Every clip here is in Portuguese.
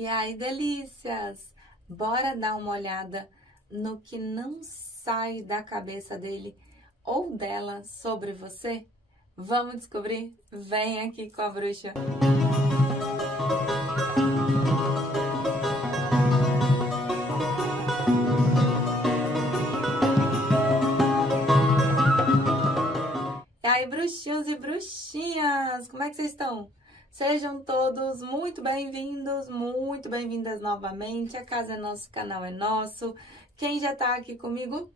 E aí, delícias! Bora dar uma olhada no que não sai da cabeça dele ou dela sobre você? Vamos descobrir? Vem aqui com a bruxa! E aí, bruxinhos e bruxinhas, como é que vocês estão? Sejam todos muito bem-vindas novamente. A casa é nosso, o canal é nosso. Quem já tá aqui comigo,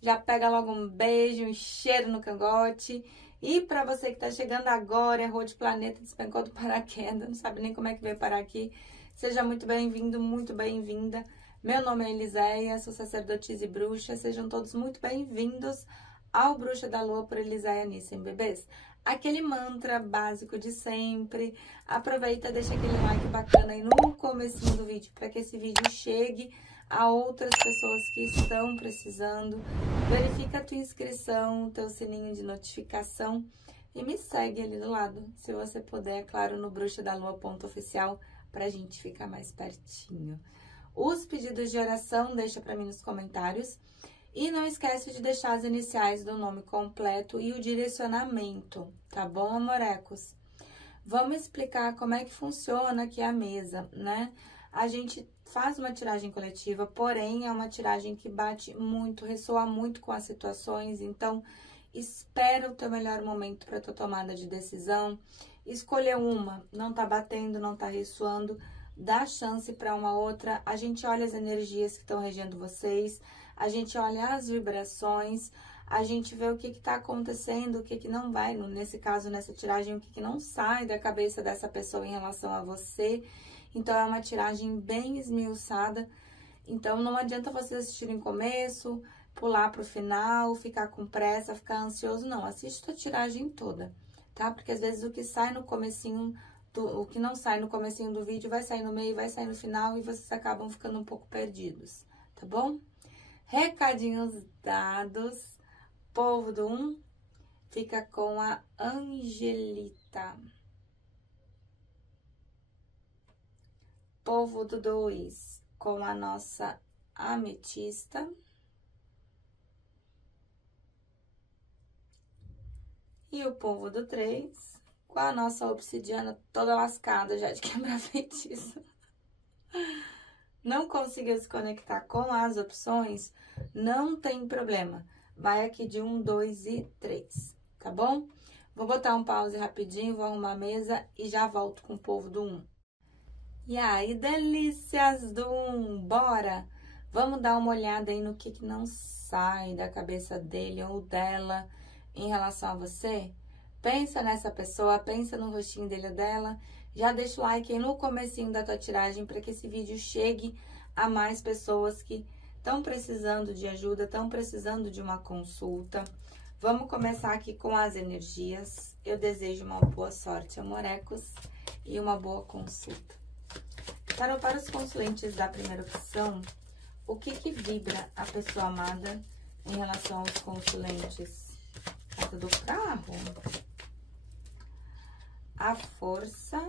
já pega logo um beijo, um cheiro no cangote. E para você que tá chegando agora, errou de planeta, despencou do paraquedas, não sabe nem como é que veio parar aqui, seja muito bem-vindo, muito bem-vinda. Meu nome é Eliséia, sou sacerdotisa e bruxa. Sejam todos muito bem-vindos ao Bruxa da Lua por Eliséia Nissen, bebês. Aquele mantra básico de sempre. Aproveita, deixa aquele like bacana aí no comecinho do vídeo para que esse vídeo chegue a outras pessoas que estão precisando. Verifica a tua inscrição, teu sininho de notificação e me segue ali do lado, se você puder, é claro, no bruxadalua.oficial, pra gente ficar mais pertinho. Os pedidos de oração deixa para mim nos comentários. E não esquece de deixar as iniciais do nome completo e o direcionamento, tá bom, amorecos? Vamos explicar como é que funciona aqui a mesa, né? A gente faz uma tiragem coletiva, porém é uma tiragem que bate muito, ressoa muito com as situações, então espera o teu melhor momento para tua tomada de decisão. Escolher uma, não tá batendo, não tá ressoando, dá chance para uma outra. A gente olha as energias que estão regendo vocês, a gente olha as vibrações, a gente vê o que está acontecendo, o que não vai, nesse caso, nessa tiragem, o que não sai da cabeça dessa pessoa em relação a você. Então, é uma tiragem bem esmiuçada. Então, não adianta você assistir em começo, pular para o final, ficar com pressa, ficar ansioso. Não, assiste a tiragem toda, tá? Porque às vezes o que sai no comecinho, o que não sai no comecinho do vídeo, vai sair no meio, vai sair no final e vocês acabam ficando um pouco perdidos, tá bom? Recadinhos dados. Povo do 1 fica com a Angelita. Povo do 2 com a nossa Ametista. E o povo do 3 com a nossa obsidiana toda lascada já de quebrar feitiço. Não conseguiu se conectar com as opções? Não tem problema. Vai aqui de 1, 2 e 3, tá bom? Vou botar um pause rapidinho, vou arrumar a mesa e já volto com o povo do 1. E aí, delícias do 1, bora! Vamos dar uma olhada aí no que não sai da cabeça dele ou dela em relação a você? Pensa nessa pessoa, pensa no rostinho dele ou dela. Já deixa o like aí no comecinho da tua tiragem para que esse vídeo chegue a mais pessoas que estão precisando de ajuda, estão precisando de uma consulta. Vamos começar aqui com as energias. Eu desejo uma boa sorte, amorecos, e uma boa consulta. Para os consulentes da primeira opção, o que vibra a pessoa amada em relação aos consulentes? Carta do carro, a força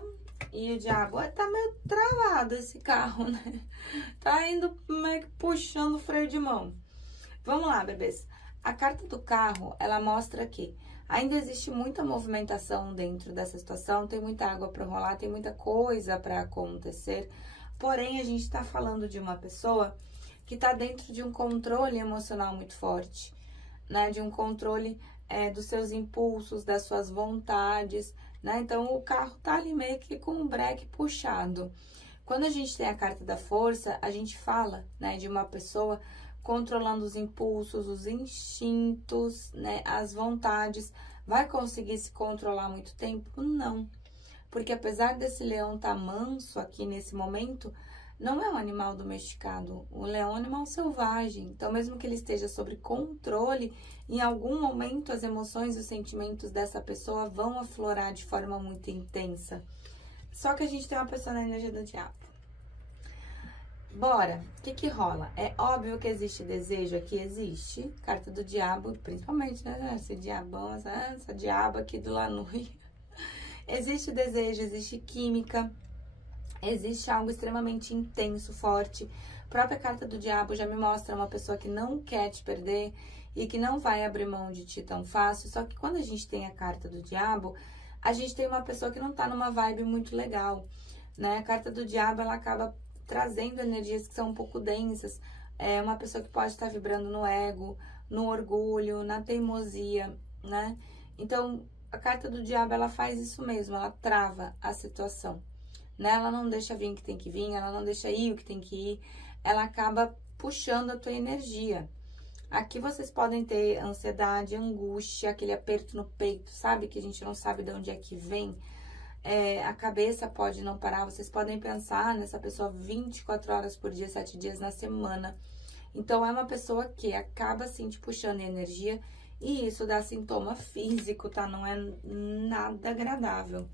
e o diabo. Tá meio travado esse carro, né? Tá indo meio que puxando o freio de mão. Vamos lá, bebês. A carta do carro, ela mostra que ainda existe muita movimentação dentro dessa situação, tem muita água para rolar, tem muita coisa para acontecer. Porém, a gente tá falando de uma pessoa que tá dentro de um controle emocional muito forte, né? De um controle dos seus impulsos, das suas vontades, né? Então, o carro tá ali meio que com o breque puxado. Quando a gente tem a carta da força, a gente fala, né, de uma pessoa controlando os impulsos, os instintos, né, as vontades. Vai conseguir se controlar muito tempo? Não. Porque apesar desse leão tá manso aqui nesse momento, não é um animal domesticado. O leão é um animal selvagem. Então, mesmo que ele esteja sob controle, em algum momento as emoções e os sentimentos dessa pessoa vão aflorar de forma muito intensa. Só que a gente tem uma pessoa na energia do diabo. Bora, o que rola? É óbvio que existe desejo aqui, existe. Carta do diabo, principalmente, né? Esse diabão, essa diaba aqui do Lanui. Existe desejo, existe química. Existe algo extremamente intenso, forte. A própria carta do diabo já me mostra uma pessoa que não quer te perder e que não vai abrir mão de ti tão fácil. Só que quando a gente tem a carta do diabo, a gente tem uma pessoa que não tá numa vibe muito legal, né? A carta do diabo, ela acaba trazendo energias que são um pouco densas. É uma pessoa que pode estar vibrando no ego, no orgulho, na teimosia, né? Então, a carta do diabo, ela faz isso mesmo, ela trava a situação, né? Ela não deixa vir o que tem que vir, ela não deixa ir o que tem que ir, ela acaba puxando a tua energia. Aqui vocês podem ter ansiedade, angústia, aquele aperto no peito, sabe? Que a gente não sabe de onde é que vem. A cabeça pode não parar, vocês podem pensar nessa pessoa 24 horas por dia, 7 dias na semana. Então, é uma pessoa que acaba, assim, te puxando energia e isso dá sintoma físico, tá? Não é nada agradável.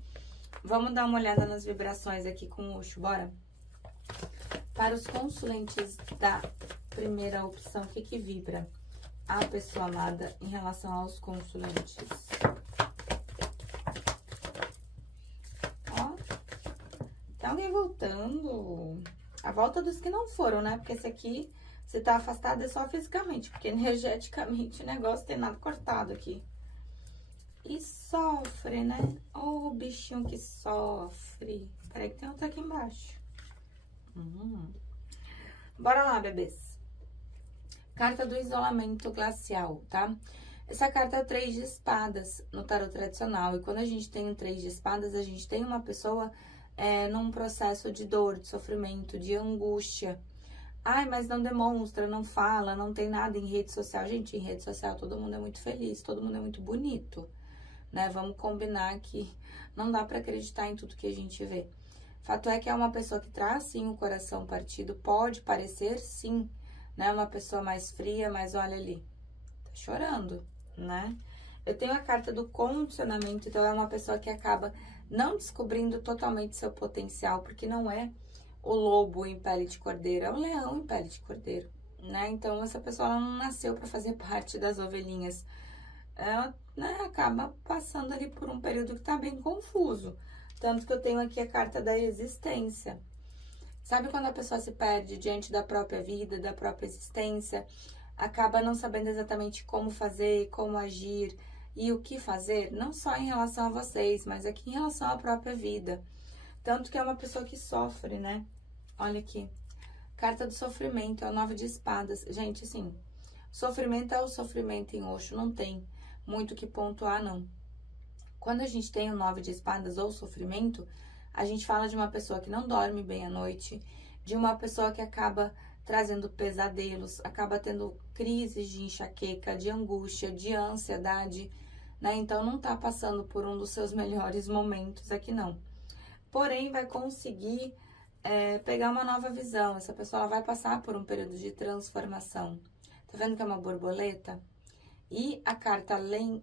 Vamos dar uma olhada nas vibrações aqui com o Osho, bora? Para os consulentes da primeira opção, o que que vibra a pessoa amada em relação aos consulentes? Ó, tá alguém voltando. A volta dos que não foram, né? Porque esse aqui, se tá afastado, é só fisicamente, porque energeticamente o negócio tem nada cortado aqui. E sofre, né? Ô, bichinho que sofre. Peraí que tem outro aqui embaixo. Bora lá, bebês. Carta do isolamento glacial, tá? Essa carta é o 3 de espadas no tarot tradicional. E quando a gente tem o 3 de espadas, a gente tem uma pessoa num processo de dor, de sofrimento, de angústia. Ai, mas não demonstra, não fala, não tem nada em rede social. Gente, em rede social todo mundo é muito feliz, todo mundo é muito bonito, né? Vamos combinar que não dá pra acreditar em tudo que a gente vê. Fato é que é uma pessoa que traz, sim, o coração partido. Pode parecer, sim, né? Uma pessoa mais fria, mas olha ali, tá chorando, né? Eu tenho a carta do condicionamento, então é uma pessoa que acaba não descobrindo totalmente seu potencial, porque não é o lobo em pele de cordeiro, é o leão em pele de cordeiro, né? Então, essa pessoa ela não nasceu para fazer parte das ovelhinhas. Ela, né, acaba passando ali por um período que tá bem confuso. Tanto que eu tenho aqui a carta da existência. Sabe quando a pessoa se perde diante da própria vida, da própria existência? Acaba não sabendo exatamente como fazer, como agir e o que fazer, não só em relação a vocês, mas aqui em relação à própria vida. Tanto que é uma pessoa que sofre, né? Olha aqui. Carta do sofrimento, é o 9 de espadas. Gente, assim, sofrimento é o sofrimento em Osho, não tem muito o que pontuar, não. Quando a gente tem o 9 de espadas ou sofrimento, a gente fala de uma pessoa que não dorme bem à noite, de uma pessoa que acaba trazendo pesadelos, acaba tendo crises de enxaqueca, de angústia, de ansiedade, né? Então, não tá passando por um dos seus melhores momentos aqui, não. Porém, vai conseguir pegar uma nova visão. Essa pessoa ela vai passar por um período de transformação. Tá vendo que é uma borboleta? E a carta além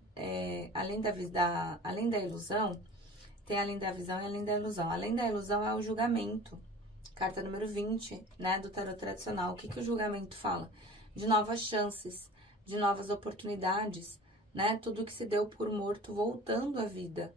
da ilusão, tem além da visão e além da ilusão. Além da ilusão é o julgamento. Carta número 20, né, do tarot tradicional. O que o julgamento fala? De novas chances, de novas oportunidades, né? Tudo que se deu por morto voltando à vida.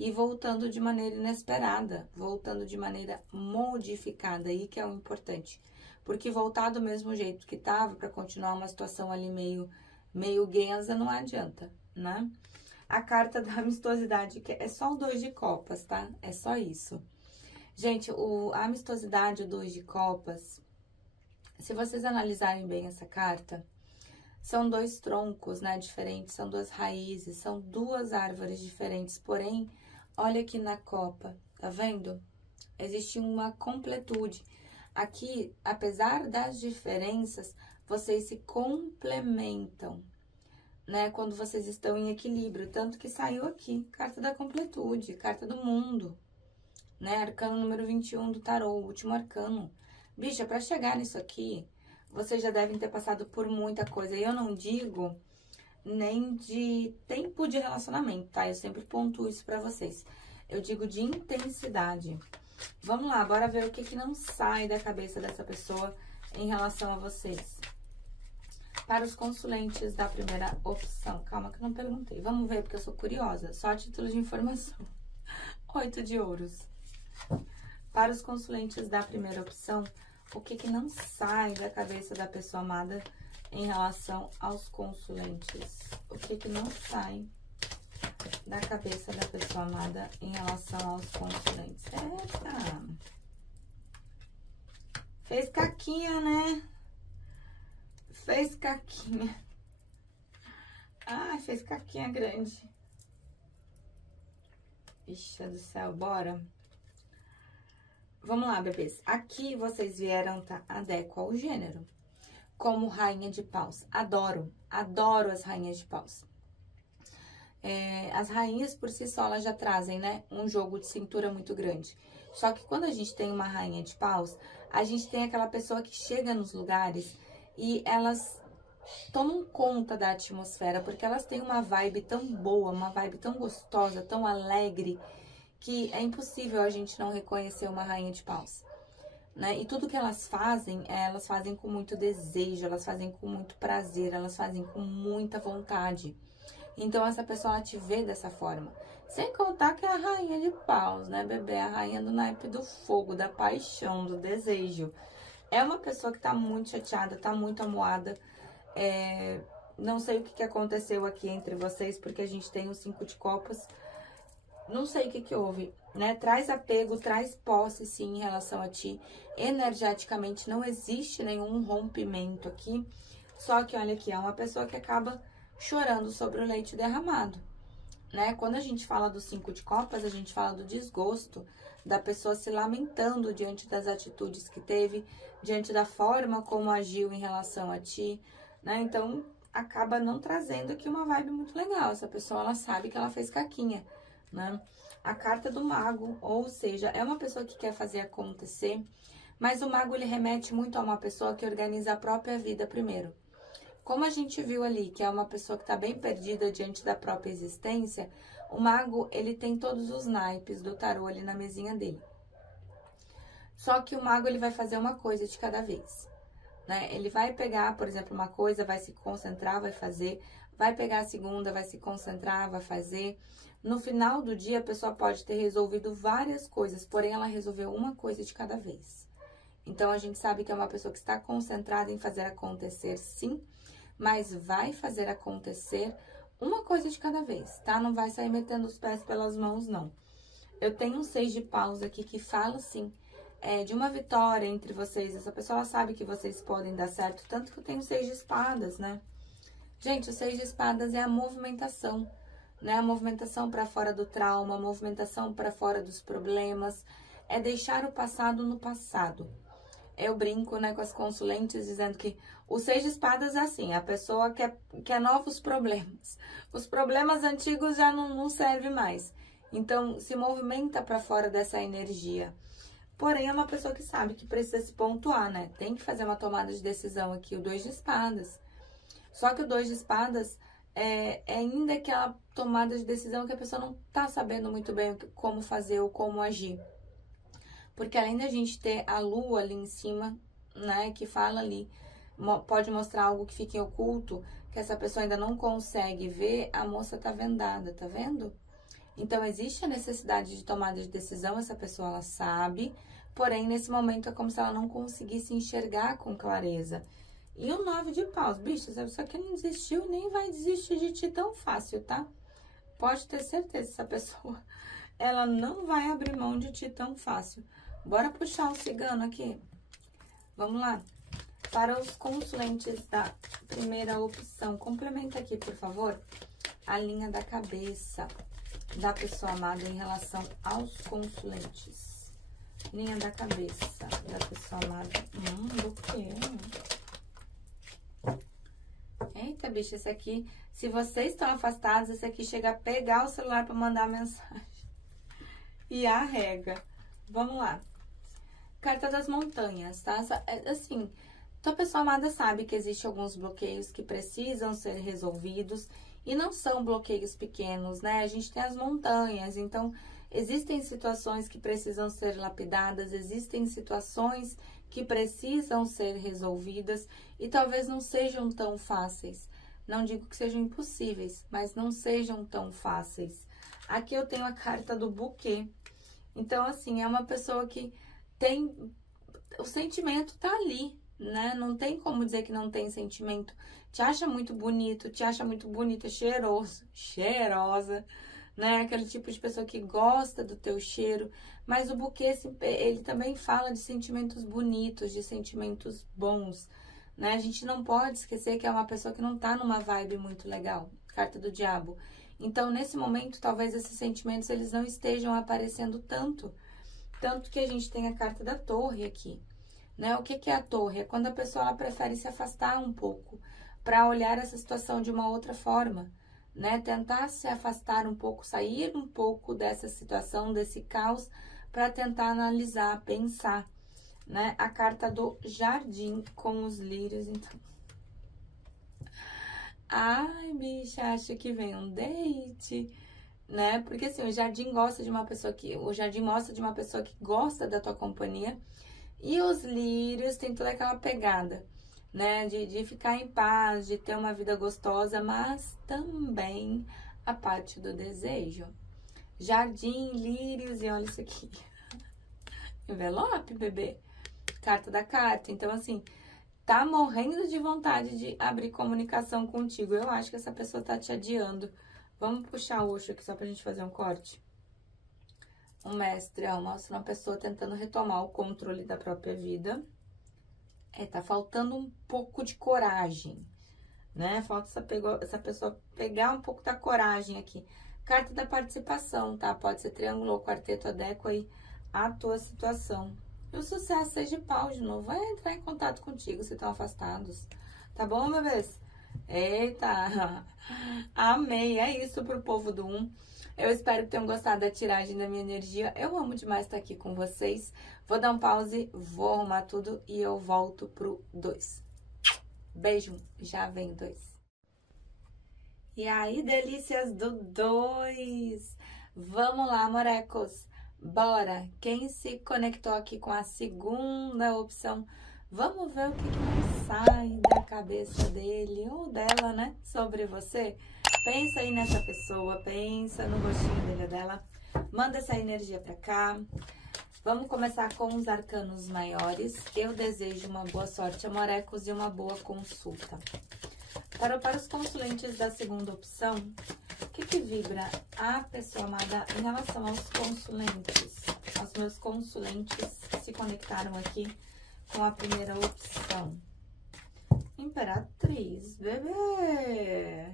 E voltando de maneira inesperada, voltando de maneira modificada, aí que é o importante. Porque voltar do mesmo jeito que estava, para continuar uma situação ali meio guenza, não adianta, né? A carta da amistosidade, que é só o 2 de copas, tá? É só isso. Gente, a amistosidade, o 2 de copas, se vocês analisarem bem essa carta, são dois troncos, né, diferentes, são duas raízes, são duas árvores diferentes, porém, olha aqui na copa, tá vendo? Existe uma completude. Aqui, apesar das diferenças, vocês se complementam, né? Quando vocês estão em equilíbrio. Tanto que saiu aqui, carta da completude, carta do mundo, né? Arcano número 21 do tarô, o último arcano. Bicha, pra chegar nisso aqui, vocês já devem ter passado por muita coisa. E eu não digo nem de tempo de relacionamento, tá? Eu sempre pontuo isso pra vocês. Eu digo de intensidade. Vamos lá, bora ver o que não sai da cabeça dessa pessoa em relação a vocês. Para os consulentes da primeira opção. Calma que eu não perguntei. Vamos ver, porque eu sou curiosa. Só a título de informação. 8 de ouros. Para os consulentes da primeira opção, o que que não sai da cabeça da pessoa amada em relação aos consulentes? O que que não sai da cabeça da pessoa amada em relação aos consulentes? Eita! Fez caquinha, né? Fez caquinha. Ai, fez caquinha grande. Ixi, do céu, bora. Vamos lá, bebês. Aqui vocês vieram, tá? Adequa ao gênero. Como rainha de paus. Adoro, adoro as rainhas de paus. As rainhas, por si só, elas já trazem, né? Um jogo de cintura muito grande. Só que quando a gente tem uma rainha de paus, a gente tem aquela pessoa que chega nos lugares e elas tomam conta da atmosfera, porque elas têm uma vibe tão boa, uma vibe tão gostosa, tão alegre, que é impossível a gente não reconhecer uma rainha de paus, né? E tudo que elas fazem com muito desejo, elas fazem com muito prazer, elas fazem com muita vontade. Então, essa pessoa, ela te vê dessa forma. Sem contar que é a rainha de paus, né, bebê? A rainha do naipe do fogo, da paixão, do desejo. É uma pessoa que tá muito chateada, tá muito amuada. Não sei o que aconteceu aqui entre vocês, porque a gente tem o 5 de copas. Não sei o que houve, né? Traz apego, traz posse, sim, em relação a ti. Energeticamente, não existe nenhum rompimento aqui. Só que, olha aqui, é uma pessoa que acaba chorando sobre o leite derramado, né? Quando a gente fala do 5 de copas, a gente fala do desgosto, da pessoa se lamentando diante das atitudes que teve, diante da forma como agiu em relação a ti, né? Então, acaba não trazendo aqui uma vibe muito legal. Essa pessoa, ela sabe que ela fez caquinha, né? A carta do mago, ou seja, é uma pessoa que quer fazer acontecer, mas o mago, ele remete muito a uma pessoa que organiza a própria vida primeiro. Como a gente viu ali, que é uma pessoa que está bem perdida diante da própria existência, o mago, ele tem todos os naipes do tarô ali na mesinha dele. Só que o mago, ele vai fazer uma coisa de cada vez, né? Ele vai pegar, por exemplo, uma coisa, vai se concentrar, vai fazer, vai pegar a segunda, vai se concentrar, vai fazer. No final do dia, a pessoa pode ter resolvido várias coisas, porém ela resolveu uma coisa de cada vez. Então, a gente sabe que é uma pessoa que está concentrada em fazer acontecer, sim, mas vai fazer acontecer uma coisa de cada vez, tá? Não vai sair metendo os pés pelas mãos, não. Eu tenho um 6 de paus aqui que fala, assim, de uma vitória entre vocês. Essa pessoa, ela sabe que vocês podem dar certo, tanto que eu tenho 6 de espadas, né? Gente, o 6 de espadas é a movimentação, né? A movimentação para fora do trauma, a movimentação para fora dos problemas, é deixar o passado no passado. Eu brinco, né, com as consulentes, dizendo que o 6 de espadas é assim, a pessoa quer novos problemas. Os problemas antigos já não servem mais. Então, se movimenta para fora dessa energia. Porém, é uma pessoa que sabe que precisa se pontuar, né? Tem que fazer uma tomada de decisão aqui, o 2 de espadas. Só que o 2 de espadas é ainda aquela tomada de decisão que a pessoa não tá sabendo muito bem como fazer ou como agir. Porque além da gente ter a lua ali em cima, né, que fala ali, pode mostrar algo que fica em oculto, que essa pessoa ainda não consegue ver, a moça tá vendada, tá vendo? Então, existe a necessidade de tomada de decisão, essa pessoa, ela sabe, porém, nesse momento, é como se ela não conseguisse enxergar com clareza. E o 9 de paus, bicho, essa pessoa que não desistiu e nem vai desistir de ti tão fácil, tá? Pode ter certeza, essa pessoa, ela não vai abrir mão de ti tão fácil. Bora puxar o cigano aqui. Vamos lá. Para os consulentes da primeira opção, complementa aqui, por favor, a linha da cabeça da pessoa amada em relação aos consulentes. Linha da cabeça da pessoa amada. Do quê? Eita, bicho, esse aqui, se vocês estão afastados, esse aqui chega a pegar o celular para mandar mensagem. E arrega. Vamos lá. Carta das montanhas, tá? Assim, tua pessoa amada sabe que existem alguns bloqueios que precisam ser resolvidos e não são bloqueios pequenos, né? A gente tem as montanhas, então existem situações que precisam ser lapidadas, existem situações que precisam ser resolvidas e talvez não sejam tão fáceis. Não digo que sejam impossíveis, mas não sejam tão fáceis. Aqui eu tenho a carta do buquê. Então, assim, é uma pessoa que o sentimento tá ali, né? Não tem como dizer que não tem sentimento. Te acha muito bonito, te acha muito bonita, cheiroso, cheirosa, né? Aquele tipo de pessoa que gosta do teu cheiro. Mas o buquê, ele também fala de sentimentos bonitos, de sentimentos bons, né? A gente não pode esquecer que é uma pessoa que não tá numa vibe muito legal. Carta do diabo. Então, nesse momento, talvez esses sentimentos, eles não estejam aparecendo tanto. Tanto que a gente tem a carta da torre aqui, né? O que é a torre? É quando a pessoa ela prefere se afastar um pouco para olhar essa situação de uma outra forma, né? Tentar se afastar um pouco, sair um pouco dessa situação, desse caos, para tentar analisar, pensar, né? A carta do jardim com os lírios, então. Ai, bicha, acho que vem um date, né? Porque assim, o jardim gosta de uma pessoa o jardim mostra de uma pessoa que gosta da tua companhia. E os lírios tem toda aquela pegada, né? De ficar em paz, de ter uma vida gostosa, mas também a parte do desejo. Jardim, lírios e olha isso aqui. Envelope, bebê. Carta da carta. Então, assim, tá morrendo de vontade de abrir comunicação contigo. Eu acho que essa pessoa tá te adiando. Vamos puxar o Osho aqui só pra gente fazer um corte. Um mestre, ó, mostra uma pessoa tentando retomar o controle da própria vida. Tá faltando um pouco de coragem, né? Falta essa pessoa pegar um pouco da coragem aqui. Carta da participação, tá? Pode ser triângulo ou quarteto, adequa aí a tua situação. E o sucesso, seja de pau de novo. Vai entrar em contato contigo se estão afastados. Tá bom, bebês? Eita! Amei! É isso pro povo do 1. Eu espero que tenham gostado da tiragem da minha energia. Eu amo demais estar aqui com vocês. Vou dar um pause, vou arrumar tudo e eu volto pro 2. Beijo, já vem 2. E aí, delícias do 2. Vamos lá, morecos. Bora! Quem se conectou aqui com a segunda opção, vamos ver o que sai da cabeça dele ou dela, né? Sobre você. Pensa aí nessa pessoa, pensa no rostinho dele ou dela. Manda essa energia pra cá. Vamos começar com os arcanos maiores. Eu desejo uma boa sorte, amorecos, e uma boa consulta. Para os consulentes da segunda opção, o que vibra a pessoa amada em relação aos consulentes? Os meus consulentes se conectaram aqui com a primeira opção. Imperatriz, bebê!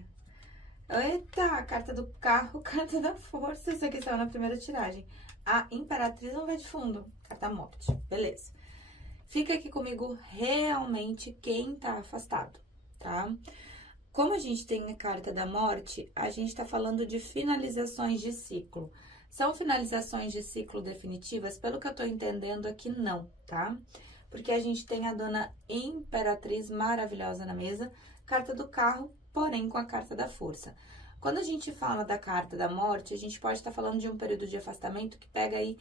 Eita, carta do carro, carta da força. Isso aqui saiu na primeira tiragem. A Imperatriz, vamos ver de fundo. Carta morte, beleza. Fica aqui comigo realmente quem tá afastado, tá? Como a gente tem a carta da morte, a gente tá falando de finalizações de ciclo. São finalizações de ciclo definitivas? Pelo que eu tô entendendo aqui, não, tá? Porque a gente tem a dona Imperatriz maravilhosa na mesa, carta do carro, porém com a carta da força. Quando a gente fala da carta da morte, a gente pode estar falando de um período de afastamento que pega aí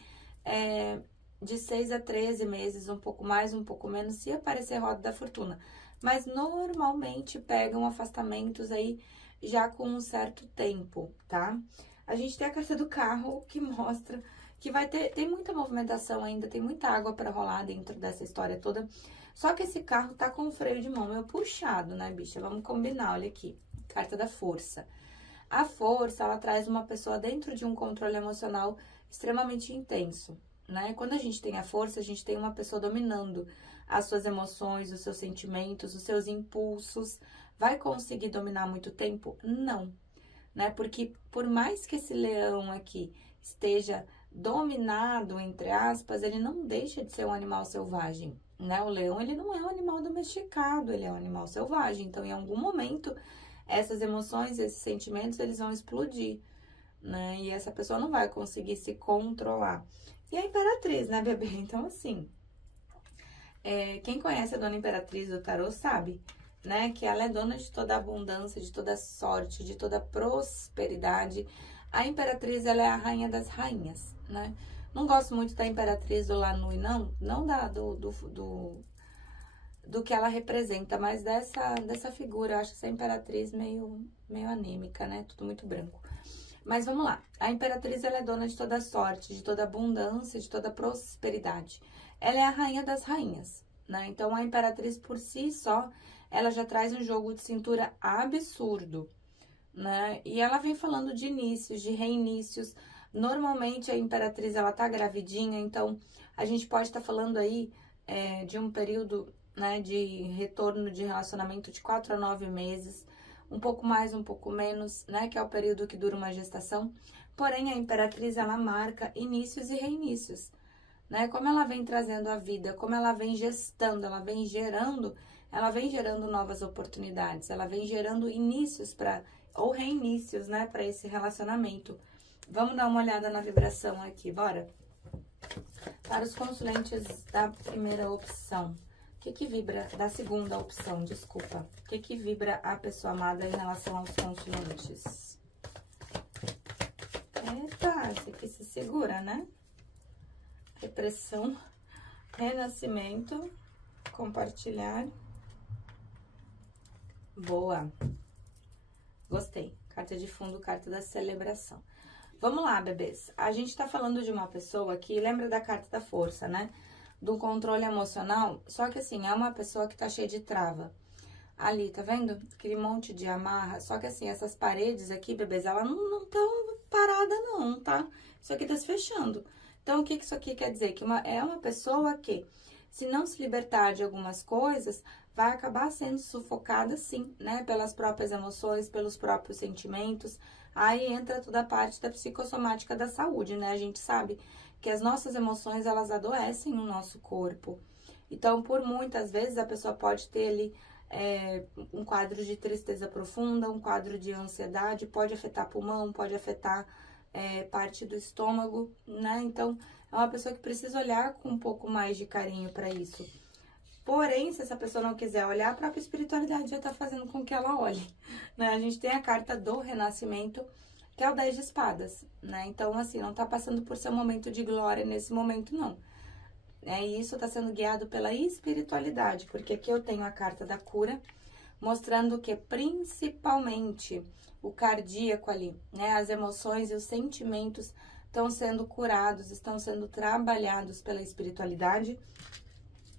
de 6 a 13 meses, um pouco mais, um pouco menos, se aparecer roda da fortuna. Mas normalmente pegam afastamentos aí já com um certo tempo, tá? A gente tem a carta do carro que mostra que tem muita movimentação ainda, tem muita água para rolar dentro dessa história toda. Só que esse carro tá com o freio de mão meio puxado, né, bicha? Vamos combinar, olha aqui. Carta da força. A força, ela traz uma pessoa dentro de um controle emocional extremamente intenso, né? Quando a gente tem a força, a gente tem uma pessoa dominando as suas emoções, os seus sentimentos, os seus impulsos. Vai conseguir dominar muito tempo? Não, né? Porque por mais que esse leão aqui esteja dominado, entre aspas, ele não deixa de ser um animal selvagem, né? O leão, ele não é um animal domesticado, ele é um animal selvagem. Então, em algum momento, essas emoções, esses sentimentos, eles vão explodir, né? E essa pessoa não vai conseguir se controlar. E a Imperatriz, né, bebê? Então, assim, quem conhece a Dona Imperatriz do Tarô sabe, né? Que ela é dona de toda a abundância, de toda a sorte, de toda a prosperidade. A Imperatriz, ela é a rainha das rainhas, né? Não gosto muito da Imperatriz do Lanui, não do que ela representa, mas dessa figura. Eu acho essa Imperatriz meio anêmica, né? Tudo muito branco. Mas vamos lá. A Imperatriz, ela é dona de toda a sorte, de toda a abundância, de toda a prosperidade. ela é a rainha das rainhas, né? Então, a Imperatriz por si só, ela já traz um jogo de cintura absurdo, né? E ela vem falando de inícios, de reinícios. Normalmente, a Imperatriz, ela tá gravidinha, então, a gente pode estar falando aí de um período, né, de retorno de relacionamento de 4 a 9 meses, um pouco mais, um pouco menos, né, que é o período que dura uma gestação. Porém, a Imperatriz, ela marca inícios e reinícios, né? Como ela vem trazendo a vida, como ela vem gestando, ela vem gerando novas oportunidades, ela vem gerando inícios ou reinícios, né, para esse relacionamento. Vamos dar uma olhada na vibração aqui, bora? Para os consulentes da primeira opção, o que vibra, da segunda opção, desculpa. O que vibra a pessoa amada em relação aos consulentes? Eita, esse aqui se segura, né? Repressão, renascimento, compartilhar. Boa. Gostei. Carta de fundo, carta da celebração. Vamos lá, bebês. A gente tá falando de uma pessoa que lembra da carta da força, né? Do controle emocional. Só que assim, é uma pessoa que tá cheia de trava. Ali, tá vendo? Aquele monte de amarra. Só que assim, essas paredes aqui, bebês, elas não estão paradas não, tá? Isso aqui tá se fechando. Então, o que isso aqui quer dizer? Que é uma pessoa que, se não se libertar de algumas coisas, vai acabar sendo sufocada, sim, né? Pelas próprias emoções, pelos próprios sentimentos. Aí entra toda a parte da psicossomática da saúde, né? A gente sabe que as nossas emoções, elas adoecem no nosso corpo. Então, por muitas vezes, a pessoa pode ter ali um quadro de tristeza profunda, um quadro de ansiedade, pode afetar pulmão, pode afetar parte do estômago, né? Então, é uma pessoa que precisa olhar com um pouco mais de carinho para isso. Porém, se essa pessoa não quiser olhar, a própria espiritualidade já tá fazendo com que ela olhe, né? A gente tem a carta do renascimento, que é o 10 de espadas, né? Então, assim, não tá passando por seu momento de glória nesse momento, não. E isso tá sendo guiado pela espiritualidade, porque aqui eu tenho a carta da cura, mostrando que principalmente o cardíaco ali, né? As emoções e os sentimentos estão sendo curados, estão sendo trabalhados pela espiritualidade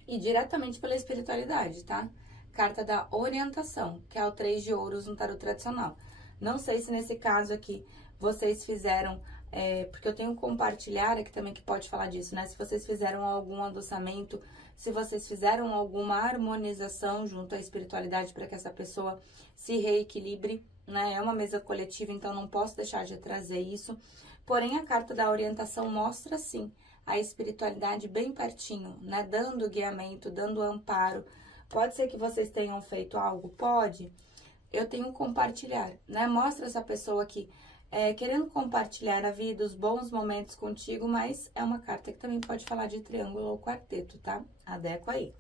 e diretamente pela espiritualidade, tá? Carta da orientação, que é o 3 de ouros no tarot tradicional. Não sei se nesse caso aqui vocês fizeram, porque eu tenho um compartilhar aqui também que pode falar disso, né? Se vocês fizeram algum adoçamento, se vocês fizeram alguma harmonização junto à espiritualidade para que essa pessoa se reequilibre, né? É uma mesa coletiva, então não posso deixar de trazer isso. Porém, a carta da orientação mostra, sim, a espiritualidade bem pertinho, né? Dando guiamento, dando amparo. Pode ser que vocês tenham feito algo? Pode. Eu tenho um compartilhar, né? Mostra essa pessoa aqui querendo compartilhar a vida, os bons momentos contigo, mas é uma carta que também pode falar de triângulo ou quarteto, tá? Adequa aí.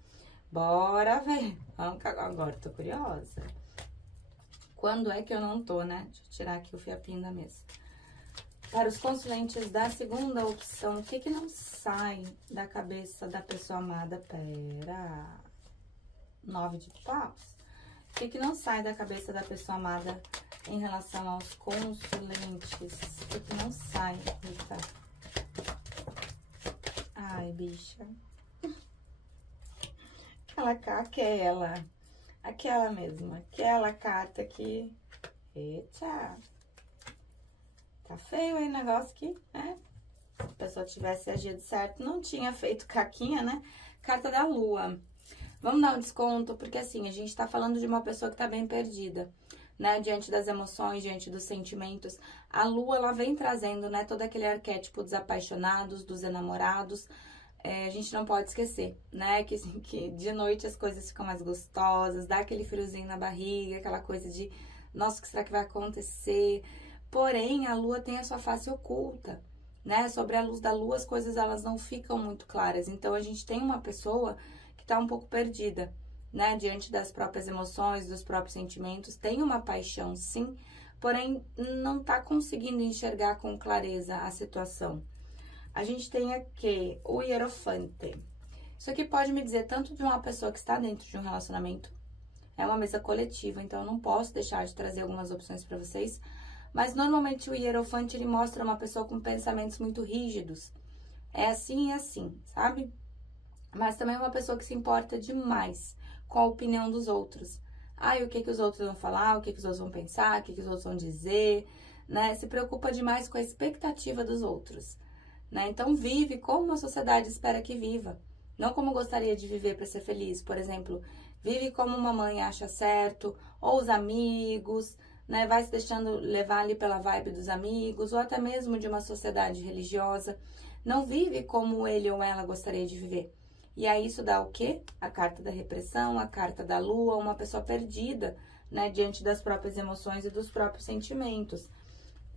Bora ver. Vamos agora, tô curiosa. Quando é que eu não tô, né? Deixa eu tirar aqui o fiapinho da mesa. Para os consulentes da segunda opção, o que não sai da cabeça da pessoa amada? Pera. 9 de paus. O que não sai da cabeça da pessoa amada em relação aos consulentes? O que não sai? Eita. Ai, bicha. Aquela mesma. Aquela carta aqui. Eita. Tá feio aí o negócio aqui, né? Se a pessoa tivesse agido certo, não tinha feito caquinha, né? Carta da lua. Vamos dar um desconto, porque assim, a gente tá falando de uma pessoa que tá bem perdida, né? Diante das emoções, diante dos sentimentos. A lua, ela vem trazendo, né? Todo aquele arquétipo dos apaixonados, dos enamorados. A gente não pode esquecer, né? Que de noite as coisas ficam mais gostosas, dá aquele friozinho na barriga, aquela coisa de, nossa, o que será que vai acontecer? Porém, a lua tem a sua face oculta, né? Sobre a luz da lua, as coisas elas não ficam muito claras. Então, a gente tem uma pessoa que tá um pouco perdida, né? Diante das próprias emoções, dos próprios sentimentos. Tem uma paixão, sim, porém, não tá conseguindo enxergar com clareza a situação. A gente tem aqui o Hierofante. Isso aqui pode me dizer tanto de uma pessoa que está dentro de um relacionamento. É uma mesa coletiva, então eu não posso deixar de trazer algumas opções para vocês. Mas, normalmente, o Hierofante, ele mostra uma pessoa com pensamentos muito rígidos. É assim e assim, sabe? mas também é uma pessoa que se importa demais com a opinião dos outros. Ai, o que que os outros vão falar, o que que os outros vão pensar, o que que os outros vão dizer, né? Se preocupa demais com a expectativa dos outros, né? Então vive como a sociedade espera que viva, não como gostaria de viver para ser feliz. Por exemplo, vive como uma mãe acha certo, ou os amigos, né? Vai se deixando levar ali pela vibe dos amigos, ou até mesmo de uma sociedade religiosa. Não vive como ele ou ela gostaria de viver. E aí isso dá o quê? A carta da repressão, a carta da lua, uma pessoa perdida, né, diante das próprias emoções e dos próprios sentimentos.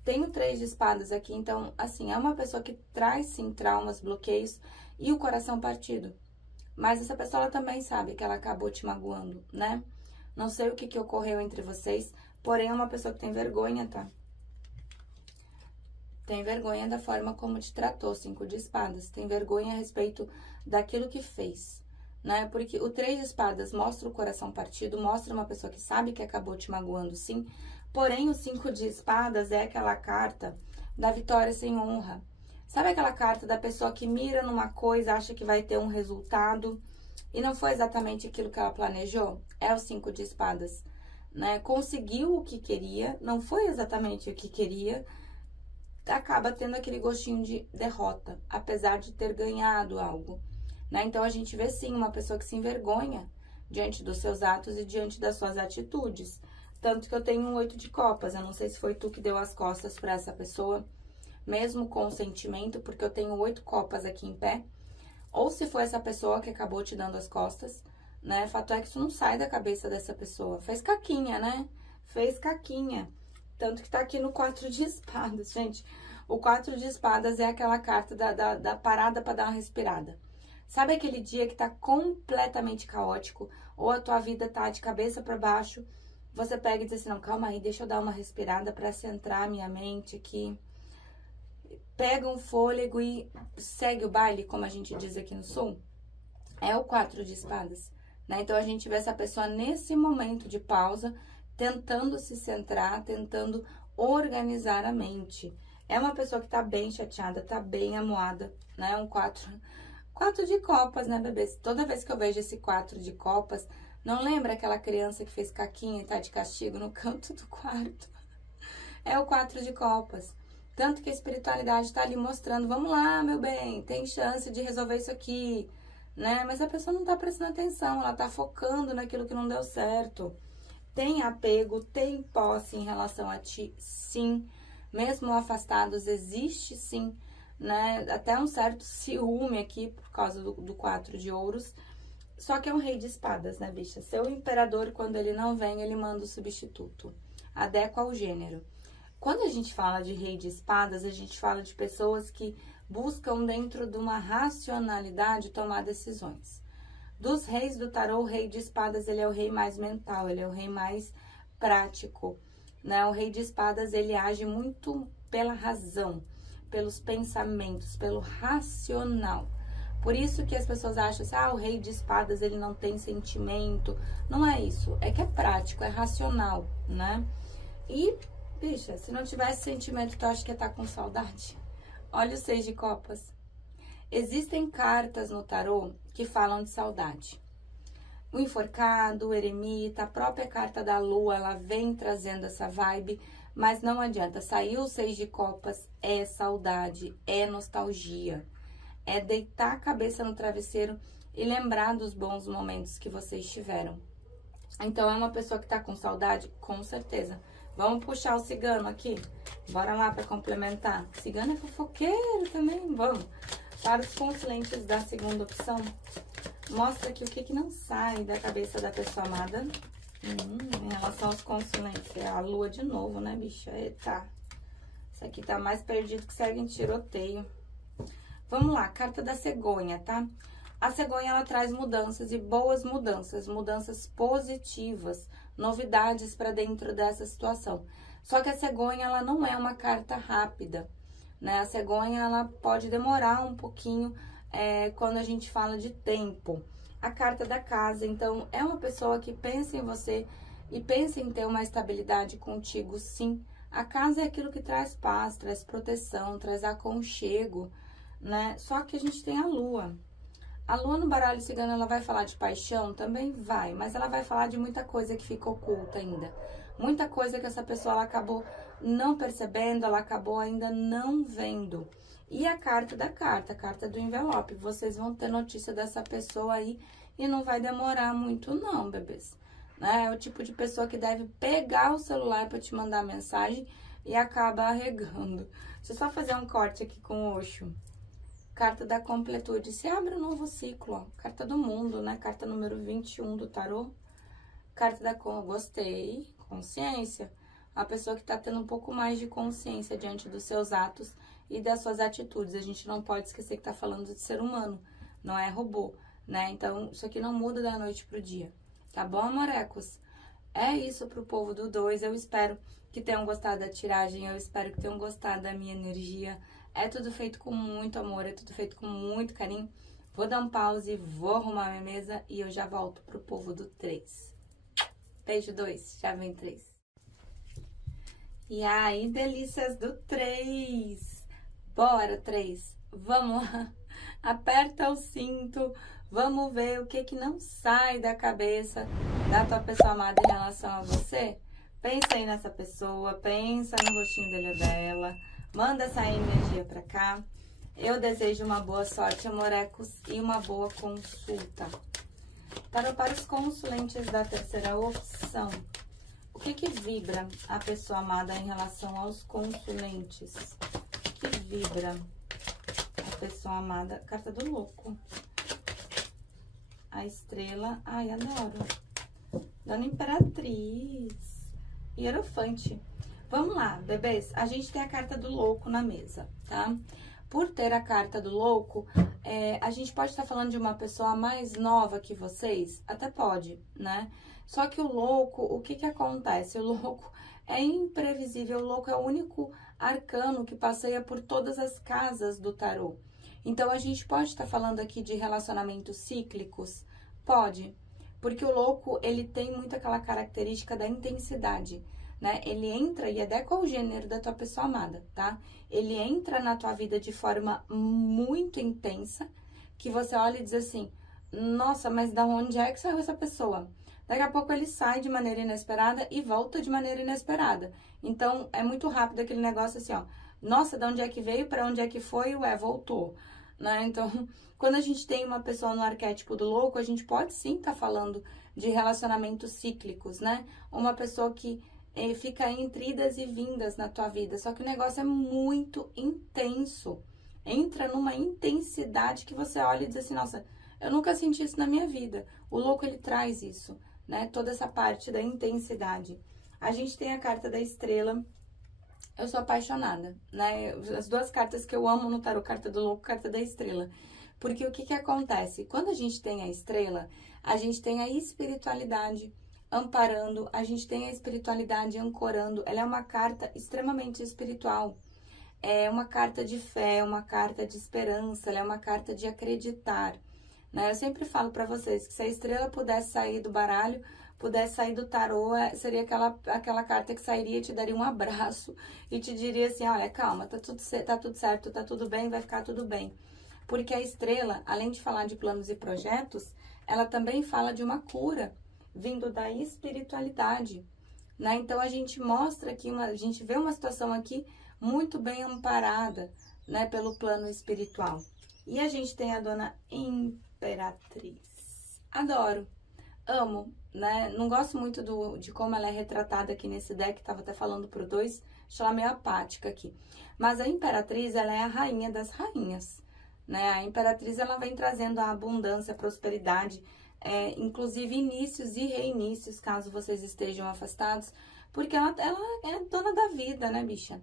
Tem o 3 de espadas aqui, então, assim, é uma pessoa que traz, sim, traumas, bloqueios e o coração partido. Mas essa pessoa ela também sabe que ela acabou te magoando, né? Não sei o que que ocorreu entre vocês, porém é uma pessoa que tem vergonha, tá? Tem vergonha da forma como te tratou, 5 de espadas. Tem vergonha a respeito daquilo que fez, né? Porque o 3 de espadas mostra o coração partido, mostra uma pessoa que sabe que acabou te magoando, sim. Porém, o 5 de espadas é aquela carta da vitória sem honra. Sabe aquela carta da pessoa que mira numa coisa, acha que vai ter um resultado e não foi exatamente aquilo que ela planejou? É o 5 de espadas, né? Conseguiu o que queria, não foi exatamente o que queria, acaba tendo aquele gostinho de derrota, apesar de ter ganhado algo, né? Então, a gente vê, sim, uma pessoa que se envergonha diante dos seus atos e diante das suas atitudes. Tanto que eu tenho um 8 de copas, eu não sei se foi tu que deu as costas para essa pessoa, mesmo com o sentimento, porque eu tenho 8 copas aqui em pé, ou se foi essa pessoa que acabou te dando as costas, né? Fato é que isso não sai da cabeça dessa pessoa. Fez caquinha, né? Fez caquinha. Tanto que tá aqui no 4 de espadas, gente. O 4 de espadas é aquela carta da parada para dar uma respirada. Sabe aquele dia que tá completamente caótico, ou a tua vida tá de cabeça para baixo, você pega e diz assim, não, calma aí, deixa eu dar uma respirada para centrar minha mente aqui. Pega um fôlego e segue o baile, como a gente diz aqui no Sul. É o 4 de espadas, né? Então, a gente vê essa pessoa nesse momento de pausa, tentando se centrar, tentando organizar a mente. É uma pessoa que tá bem chateada, tá bem amuada, né? Um 4 de copas, né, bebê? Toda vez que eu vejo esse 4 de copas, não lembra aquela criança que fez caquinha e tá de castigo no canto do quarto? É o 4 de copas. Tanto que a espiritualidade tá ali mostrando, vamos lá, meu bem, tem chance de resolver isso aqui, né? Mas a pessoa não tá prestando atenção, ela tá focando naquilo que não deu certo. Tem apego, tem posse em relação a ti, sim. Mesmo afastados, existe sim, né? Até um certo ciúme aqui, por causa do 4 de ouros. Só que é um rei de espadas, né, bicha? Seu imperador, quando ele não vem, ele manda o substituto. Adequa ao gênero. Quando a gente fala de rei de espadas, a gente fala de pessoas que buscam dentro de uma racionalidade tomar decisões. Dos reis do tarô, o rei de espadas, ele é o rei mais mental, ele é o rei mais prático, né? O rei de espadas, ele age muito pela razão, pelos pensamentos, pelo racional. Por isso que as pessoas acham assim, o rei de espadas, ele não tem sentimento. Não é isso, é que é prático, é racional, né? E, bicha, se não tivesse sentimento, tu acha que ia estar com saudade? Olha o 6 de copas. Existem cartas no tarô que falam de saudade. O enforcado, o eremita, a própria carta da lua, ela vem trazendo essa vibe, mas não adianta. Saiu o 6 de copas, é saudade, é nostalgia. É deitar a cabeça no travesseiro e lembrar dos bons momentos que vocês tiveram. Então, é uma pessoa que tá com saudade? Com certeza. Vamos puxar o cigano aqui? Bora lá para complementar. Cigano é fofoqueiro também, vamos. Para os consulentes da segunda opção, mostra aqui o que não sai da cabeça da pessoa amada. Em relação aos consulentes, é a lua de novo, né, bicha? Eita, isso aqui tá mais perdido que segue em tiroteio. Vamos lá, carta da cegonha, tá? A cegonha, ela traz mudanças e boas mudanças, mudanças positivas, novidades para dentro dessa situação. Só que a cegonha, ela não é uma carta rápida, né? A cegonha, ela pode demorar um pouquinho quando a gente fala de tempo. A carta da casa, então, é uma pessoa que pensa em você e pensa em ter uma estabilidade contigo, sim. A casa é aquilo que traz paz, traz proteção, traz aconchego, né? Só que a gente tem a lua. A lua no baralho cigano, ela vai falar de paixão? Também vai, mas ela vai falar de muita coisa que fica oculta ainda. Muita coisa que essa pessoa ela acabou não percebendo, ela acabou ainda não vendo. E a carta da carta, a carta do envelope. Vocês vão ter notícia dessa pessoa aí e não vai demorar muito não, bebês. Né? É o tipo de pessoa que deve pegar o celular para te mandar mensagem e acaba arregando. Deixa eu só fazer um corte aqui com o Osho. Carta da completude, se abre um novo ciclo, ó. Carta do mundo, né? Carta número 21 do tarô. Carta da gostei, consciência. A pessoa que tá tendo um pouco mais de consciência diante dos seus atos e das suas atitudes. A gente não pode esquecer que tá falando de ser humano, não é robô, né? Então, isso aqui não muda da noite pro dia. Tá bom, amorecos? É isso pro povo do 2. Eu espero que tenham gostado da tiragem, eu espero que tenham gostado da minha energia. É tudo feito com muito amor, é tudo feito com muito carinho. Vou dar um pause, vou arrumar minha mesa e eu já volto pro povo do 3. Beijo 2, já vem 3. E aí, delícias do 3. Bora, 3. Vamos lá. Aperta o cinto. Vamos ver o que não sai da cabeça da tua pessoa amada em relação a você. Pensa aí nessa pessoa, pensa no rostinho dele ou dela. Manda essa energia pra cá. Eu desejo uma boa sorte, amorecos, e uma boa consulta. Para os consulentes da terceira opção. O que vibra a pessoa amada em relação aos consulentes? O que vibra a pessoa amada? Carta do louco. A estrela. Ai, adoro. Dona Imperatriz. Hierofante. Vamos lá, bebês. A gente tem a carta do louco na mesa, tá? Por ter a carta do louco, a gente pode estar falando de uma pessoa mais nova que vocês? Até pode, né? Só que o louco, o que acontece? O louco é imprevisível, o louco é o único arcano que passeia por todas as casas do tarô. Então, a gente pode estar falando aqui de relacionamentos cíclicos? Pode, porque o louco, ele tem muito aquela característica da intensidade, né? Ele entra, e é qual o gênero da tua pessoa amada, tá? Ele entra na tua vida de forma muito intensa, que você olha e diz assim, nossa, mas da onde é que saiu essa pessoa? Daqui a pouco ele sai de maneira inesperada e volta de maneira inesperada. Então, é muito rápido aquele negócio assim, ó. Nossa, de onde é que veio, para onde é que foi, ué, voltou, né? Então, quando a gente tem uma pessoa no arquétipo do louco, a gente pode sim estar falando de relacionamentos cíclicos, né? Uma pessoa que fica entre idas e vindas na tua vida, só que o negócio é muito intenso. Entra numa intensidade que você olha e diz assim, nossa, eu nunca senti isso na minha vida. O louco, ele traz isso, né? Toda essa parte da intensidade. A gente tem a carta da estrela. Eu sou apaixonada, né? As duas cartas que eu amo no tarô, carta do louco, carta da estrela. Porque o que acontece? Quando a gente tem a estrela, a gente tem a espiritualidade amparando, a gente tem a espiritualidade ancorando. Ela é uma carta extremamente espiritual. É uma carta de fé, uma carta de esperança, ela é uma carta de acreditar, né? Eu sempre falo pra vocês que se a estrela pudesse sair do baralho, pudesse sair do tarô, seria aquela carta que sairia e te daria um abraço e te diria assim, olha, calma, tá tudo certo, tá tudo bem, vai ficar tudo bem. Porque a estrela, além de falar de planos e projetos, ela também fala de uma cura vindo da espiritualidade, né? Então, a gente mostra aqui, a gente vê uma situação aqui muito bem amparada, né, pelo plano espiritual. E a gente tem a Dona Imperatriz. Adoro, amo, né? Não gosto muito de como ela é retratada aqui nesse deck, tava até falando pro 2, acho ela meio apática aqui. Mas a Imperatriz, ela é a rainha das rainhas, né? A Imperatriz, ela vem trazendo a abundância, a prosperidade, inclusive inícios e reinícios, caso vocês estejam afastados, porque ela é dona da vida, né, bicha?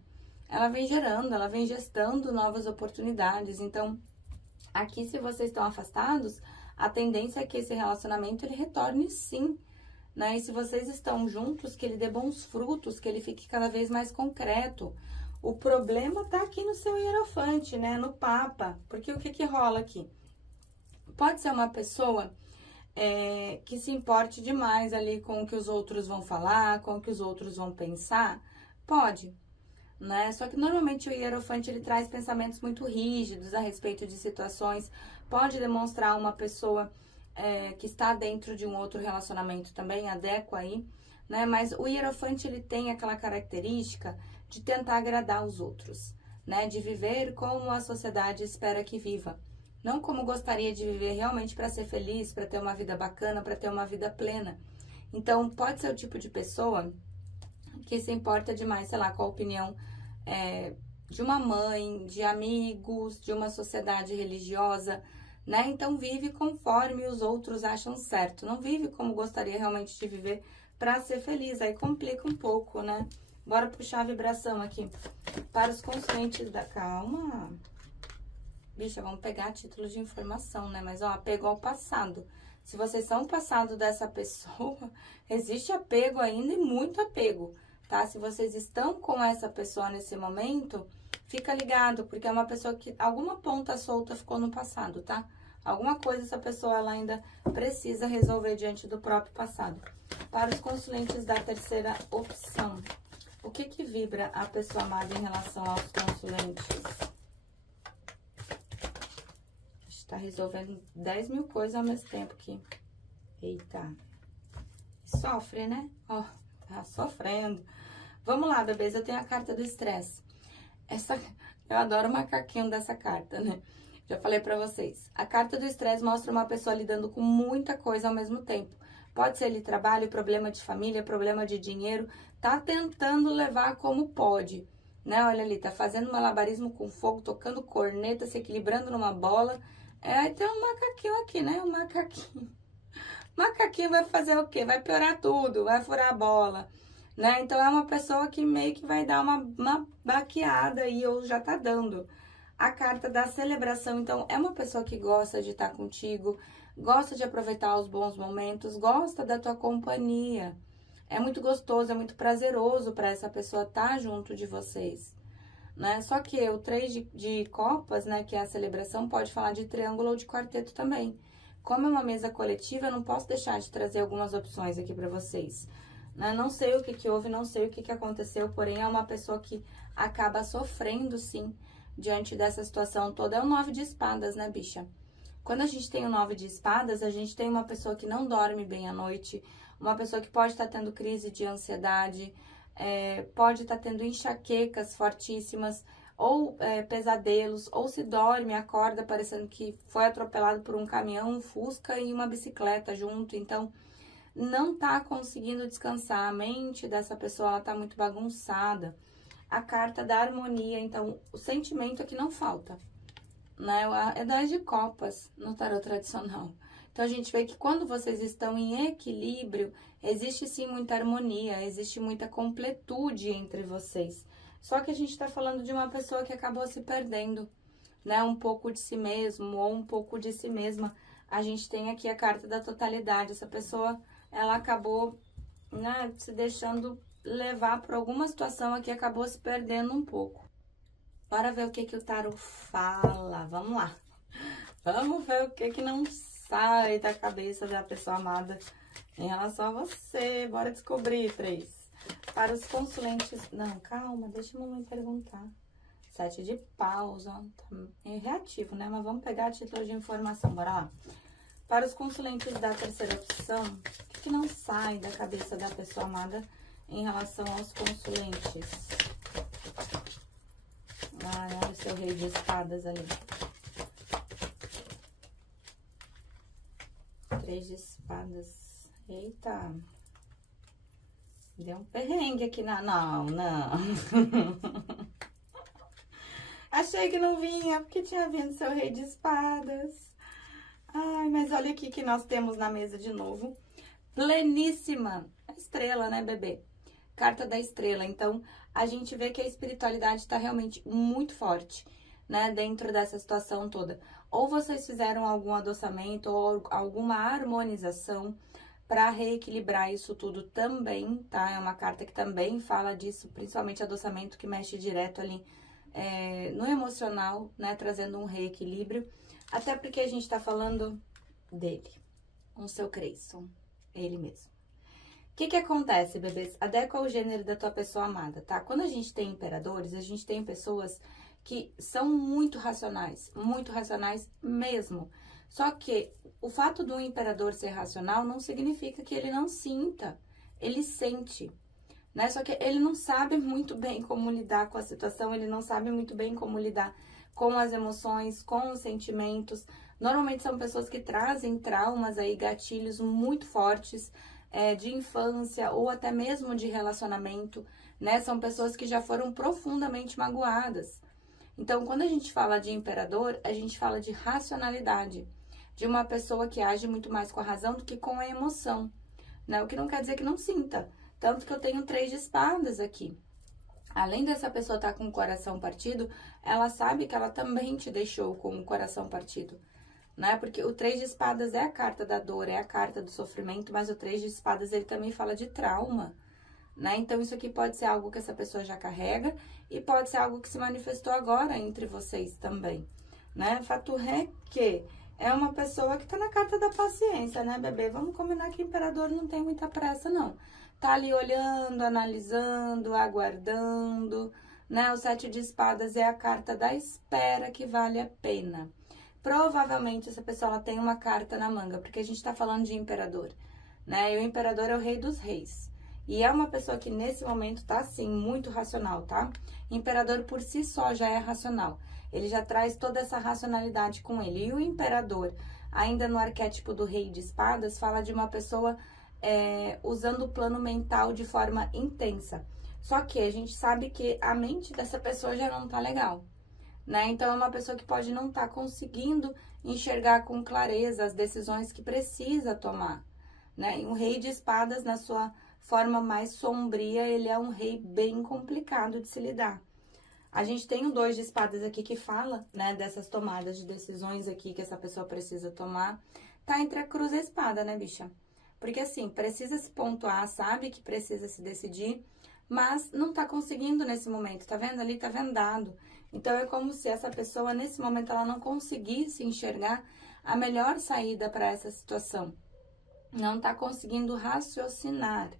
Ela vem gerando, ela vem gestando novas oportunidades. Então, aqui, se vocês estão afastados, a tendência é que esse relacionamento, ele retorne sim, né? E se vocês estão juntos, que ele dê bons frutos, que ele fique cada vez mais concreto. O problema tá aqui no seu hierofante, né? No Papa. Porque o que rola aqui? Pode ser uma pessoa que se importe demais ali com o que os outros vão falar, com o que os outros vão pensar. Pode, né? Só que normalmente o hierofante, ele traz pensamentos muito rígidos a respeito de situações. pode demonstrar uma pessoa que está dentro de um outro relacionamento também, adequa aí, né? Mas o Hierofante, ele tem aquela característica de tentar agradar os outros, né? De viver como a sociedade espera que viva. Não como gostaria de viver realmente para ser feliz, para ter uma vida bacana, para ter uma vida plena. Então, pode ser o tipo de pessoa que se importa demais, sei lá, com a opinião de uma mãe, de amigos, de uma sociedade religiosa, né? Então vive conforme os outros acham certo, não vive como gostaria realmente de viver para ser feliz, aí complica um pouco, né? Bora puxar a vibração aqui para os conscientes da calma. Bicha, vamos pegar títulos de informação, né? Mas ó, apego ao passado. Se vocês são o passado dessa pessoa, existe apego ainda e muito apego, tá? Se vocês estão com essa pessoa nesse momento, fica ligado, porque é uma pessoa que alguma ponta solta ficou no passado, tá? Alguma coisa essa pessoa ela ainda precisa resolver diante do próprio passado. Para os consulentes da terceira opção, o que vibra a pessoa amada em relação aos consulentes? Está resolvendo 10 mil coisas ao mesmo tempo aqui. Eita. Sofre, né? Ó, tá sofrendo. Vamos lá, bebês. Eu tenho a carta do estresse. Eu adoro o macaquinho dessa carta, né? Já falei pra vocês. A carta do estresse mostra uma pessoa lidando com muita coisa ao mesmo tempo. Pode ser ali trabalho, problema de família, problema de dinheiro. Tá tentando levar como pode, né? Olha ali, tá fazendo malabarismo com fogo, tocando corneta, se equilibrando numa bola. Aí tem um macaquinho aqui, né? Um macaquinho. Macaquinho vai fazer o quê? Vai piorar tudo, vai furar a bola, né? Então é uma pessoa que meio que vai dar uma baqueada e ou já tá dando. A carta da celebração, então, é uma pessoa que gosta de estar contigo, gosta de aproveitar os bons momentos, gosta da tua companhia. É muito gostoso, é muito prazeroso para essa pessoa estar junto de vocês, né? Só que o 3 de copas, né, que é a celebração, pode falar de triângulo ou de quarteto também. Como é uma mesa coletiva, eu não posso deixar de trazer algumas opções aqui para vocês. Né? Não sei o que houve, não sei o que aconteceu, porém é uma pessoa que acaba sofrendo, sim, diante dessa situação toda. É o 9 de espadas, né, bicha? Quando a gente tem o 9 de espadas, a gente tem uma pessoa que não dorme bem à noite, uma pessoa que pode estar tendo crise de ansiedade, pode estar tendo enxaquecas fortíssimas, ou pesadelos, ou se dorme, acorda parecendo que foi atropelado por um caminhão, um Fusca e uma bicicleta junto. Então, não tá conseguindo descansar. A mente dessa pessoa, ela tá muito bagunçada. A carta da harmonia, então, o sentimento é que não falta, né? É 10 de copas no tarot tradicional. Então, a gente vê que quando vocês estão em equilíbrio, existe sim muita harmonia, existe muita completude entre vocês. Só que a gente tá falando de uma pessoa que acabou se perdendo, né? Um pouco de si mesmo ou um pouco de si mesma. A gente tem aqui a carta da totalidade. Essa pessoa, ela acabou, né, se deixando levar por alguma situação aqui, acabou se perdendo um pouco. Bora ver o que o tarot fala. Vamos lá. Vamos ver o que não sai da cabeça da pessoa amada em relação a você. Bora descobrir, 3. Para os consulentes... Não, calma, deixa a mamãe perguntar. 7 de paus, ó. Tá meio reativo, né? Mas vamos pegar a título de informação, bora lá. Para os consulentes da terceira opção, o que não sai da cabeça da pessoa amada em relação aos consulentes? Olha o seu rei de espadas ali. 3 de espadas. Eita. Deu um perrengue aqui na... Não. Achei que não vinha, porque tinha vindo seu rei de espadas. Ai, mas olha aqui que nós temos na mesa de novo. Pleníssima. A estrela, né, bebê? Carta da estrela. Então, a gente vê que a espiritualidade está realmente muito forte, né, dentro dessa situação toda. Ou vocês fizeram algum adoçamento ou alguma harmonização para reequilibrar isso tudo também, tá? É uma carta que também fala disso, principalmente adoçamento que mexe direto ali no emocional, né? Trazendo um reequilíbrio. Até porque a gente tá falando dele, o seu Creyson, ele mesmo. O que acontece, bebês? Adequa o gênero da tua pessoa amada, tá? Quando a gente tem imperadores, a gente tem pessoas que são muito racionais mesmo. Só que o fato do imperador ser racional não significa que ele não sinta, ele sente, né? Só que ele não sabe muito bem como lidar com a situação, ele não sabe muito bem como lidar com as emoções, com os sentimentos. Normalmente são pessoas que trazem traumas aí, gatilhos muito fortes, de infância ou até mesmo de relacionamento, né? São pessoas que já foram profundamente magoadas. Então, quando a gente fala de imperador, a gente fala de racionalidade, de uma pessoa que age muito mais com a razão do que com a emoção, né? O que não quer dizer que não sinta. Tanto que eu tenho 3 de espadas aqui. Além dessa pessoa estar com o coração partido, ela sabe que ela também te deixou com o coração partido, né? Porque o 3 de espadas é a carta da dor, é a carta do sofrimento, mas o 3 de espadas ele também fala de trauma, né? Então isso aqui pode ser algo que essa pessoa já carrega e pode ser algo que se manifestou agora entre vocês também, né? Fato é que é uma pessoa que tá na carta da paciência, né, bebê? Vamos combinar que o imperador não tem muita pressa, não. Tá ali olhando, analisando, aguardando, né? O 7 de espadas é a carta da espera que vale a pena. Provavelmente essa pessoa ela tem uma carta na manga, porque a gente tá falando de imperador, né? E o imperador é o rei dos reis. E é uma pessoa que nesse momento tá, assim, muito racional, tá? Imperador por si só já é racional. Ele já traz toda essa racionalidade com ele. E o imperador, ainda no arquétipo do rei de espadas, fala de uma pessoa usando o plano mental de forma intensa. Só que a gente sabe que a mente dessa pessoa já não tá legal, né? Então, é uma pessoa que pode não estar conseguindo enxergar com clareza as decisões que precisa tomar, né? E um rei de espadas, na sua forma mais sombria, ele é um rei bem complicado de se lidar. A gente tem o 2 de espadas aqui que fala, né, dessas tomadas de decisões aqui que essa pessoa precisa tomar. Tá entre a cruz e a espada, né, bicha? Porque assim, precisa se pontuar, sabe que precisa se decidir, mas não tá conseguindo nesse momento, tá vendo? Ali tá vendado. Então, é como se essa pessoa, nesse momento, ela não conseguisse enxergar a melhor saída para essa situação. Não tá conseguindo raciocinar.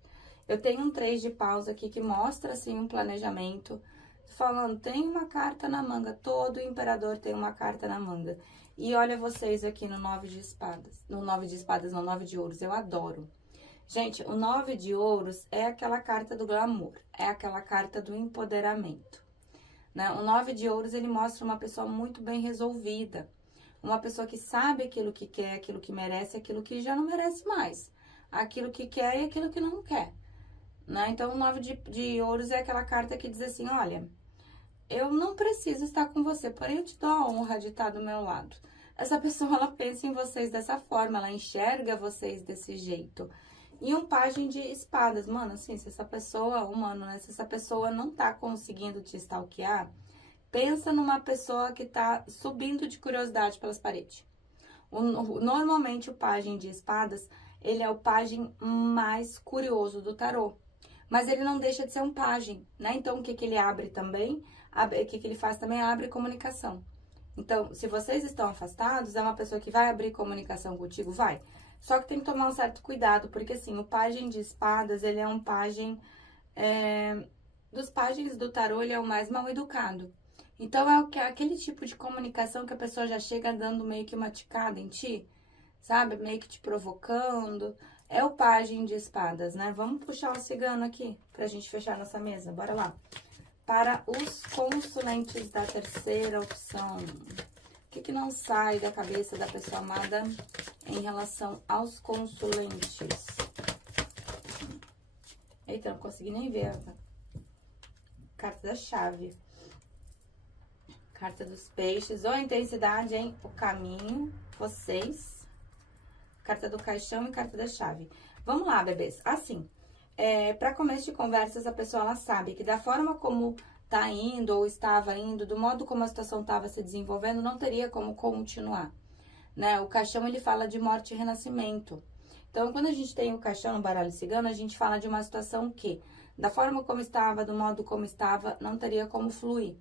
Eu tenho um 3 de paus aqui que mostra, assim, um planejamento. Falando, tem uma carta na manga. Todo imperador tem uma carta na manga. E olha vocês aqui no 9 de espadas. No 9 de espadas, não, 9 de ouros. Eu adoro. Gente, o 9 de ouros é aquela carta do glamour. É aquela carta do empoderamento, né? O 9 de ouros, ele mostra uma pessoa muito bem resolvida. Uma pessoa que sabe aquilo que quer, aquilo que merece, aquilo que já não merece mais. Aquilo que quer e aquilo que não quer, né? Então, o 9 de ouros é aquela carta que diz assim, olha, eu não preciso estar com você, porém eu te dou a honra de estar do meu lado. Essa pessoa, ela pensa em vocês dessa forma, ela enxerga vocês desse jeito. E um pajem de espadas, mano, assim, se essa pessoa, humano, né? Se essa pessoa não tá conseguindo te stalkear, pensa numa pessoa que tá subindo de curiosidade pelas paredes. Normalmente o pajem de espadas, ele é o pajem mais curioso do tarô. Mas ele não deixa de ser um pajem, né? Então, o que que ele abre também? O que que ele faz também? Abre comunicação. Então, se vocês estão afastados, é uma pessoa que vai abrir comunicação contigo? Vai. Só que tem que tomar um certo cuidado, porque assim, o pajem de espadas, ele é um pajem... dos pajens do tarô, ele é o mais mal educado. Então, é aquele tipo de comunicação que a pessoa já chega dando meio que uma ticada em ti, sabe? Meio que te provocando. É o pajem de espadas, né? Vamos puxar o cigano aqui, pra gente fechar nossa mesa. Bora lá. Para os consulentes da terceira opção. O que não sai da cabeça da pessoa amada em relação aos consulentes? Eita, não consegui nem ver a carta da chave. Carta dos peixes, ou a intensidade, hein? O caminho, vocês. Carta do caixão e carta da chave. Vamos lá, bebês. Assim, para começo de conversas, a pessoa, ela sabe que da forma como tá indo ou estava indo, do modo como a situação estava se desenvolvendo, não teria como continuar, né? O caixão, ele fala de morte e renascimento. Então, quando a gente tem o caixão no baralho cigano, a gente fala de uma situação que, da forma como estava, do modo como estava, não teria como fluir.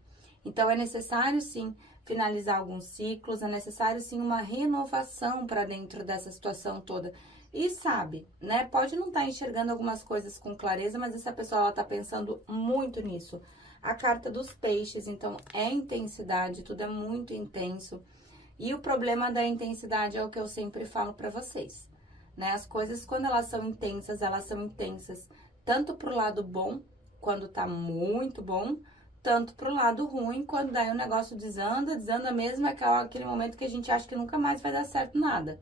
Então, é necessário, sim, finalizar alguns ciclos, é necessário, sim, uma renovação para dentro dessa situação toda. E sabe, né? Pode não estar enxergando algumas coisas com clareza, mas essa pessoa, ela tá pensando muito nisso. A carta dos peixes, então, é intensidade, tudo é muito intenso. E o problema da intensidade é o que eu sempre falo pra vocês, né? As coisas, quando elas são intensas tanto pro lado bom, quando tá muito bom, tanto pro lado ruim, quando daí o negócio desanda mesmo, é aquele momento que a gente acha que nunca mais vai dar certo nada,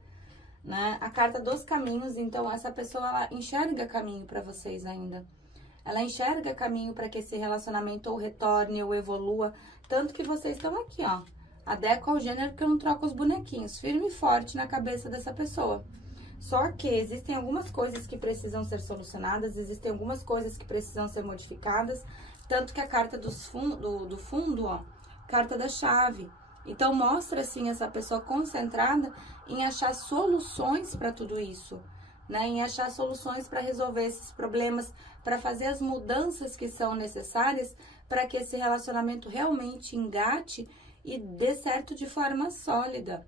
né? A carta dos caminhos, então, essa pessoa, ela enxerga caminho pra vocês ainda. Ela enxerga caminho para que esse relacionamento ou retorne ou evolua. Tanto que vocês estão aqui, ó. Adequa ao gênero que eu não troco os bonequinhos. Firme e forte na cabeça dessa pessoa. Só que existem algumas coisas que precisam ser solucionadas, existem algumas coisas que precisam ser modificadas. Tanto que a carta do fundo, ó, carta da chave. Então, mostra, assim, essa pessoa concentrada em achar soluções para tudo isso, né? Em achar soluções para resolver esses problemas, para fazer as mudanças que são necessárias para que esse relacionamento realmente engate e dê certo de forma sólida.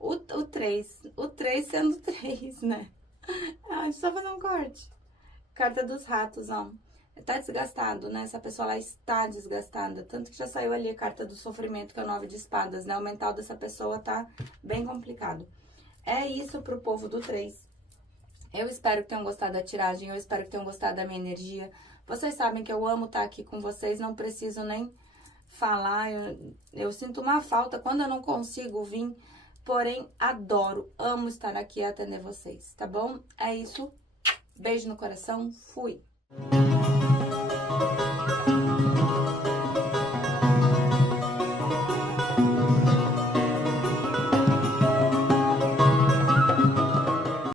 O 3 sendo 3, né? Ah, deixa eu só fazer um corte. Carta dos ratos, ó. Tá desgastado, né? Essa pessoa lá está desgastada. Tanto que já saiu ali a carta do sofrimento, que é o 9 de espadas, né? O mental dessa pessoa tá bem complicado. É isso pro povo do 3. Eu espero que tenham gostado da tiragem, eu espero que tenham gostado da minha energia. Vocês sabem que eu amo estar aqui com vocês, não preciso nem falar. Eu sinto uma falta quando eu não consigo vir, porém adoro, amo estar aqui e atender vocês, tá bom? É isso. Beijo no coração, fui!